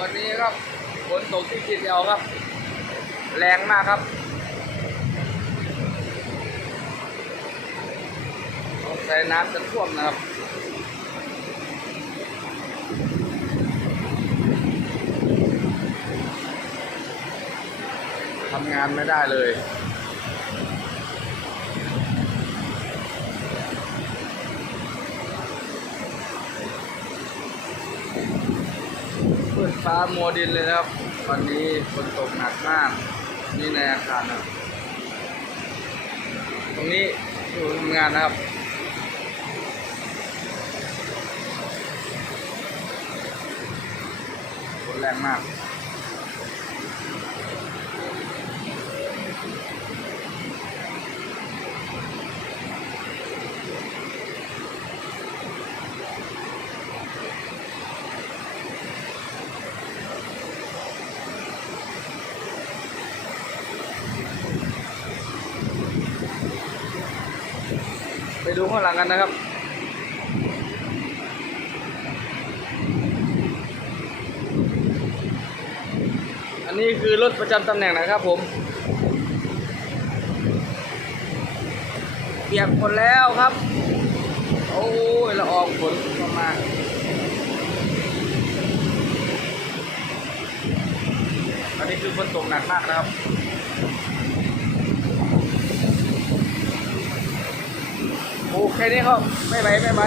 วันนี้ครับฝนตกที่เดียวครับ แรงมากครับต้องใส่น้ำจะท่วมนะครับทำงานไม่ได้เลยมืดฟ้ามัวดินเลยนะครับวันนี้ฝนตกหนักมากนี่ในอาคารนะตรงนี้อยู่ทำงานนะครับฝนแรงมากไปดูข้างหลังกันนะครับ อันนี้คือรถประจำตำแหน่งนะครับผมเปียกหมดแล้วครับโอ้ยละอองฝนเข้ามาอันนี้คือฝนตกหนักมากนะครับโอ้แค่นี้เขาไม่ไหว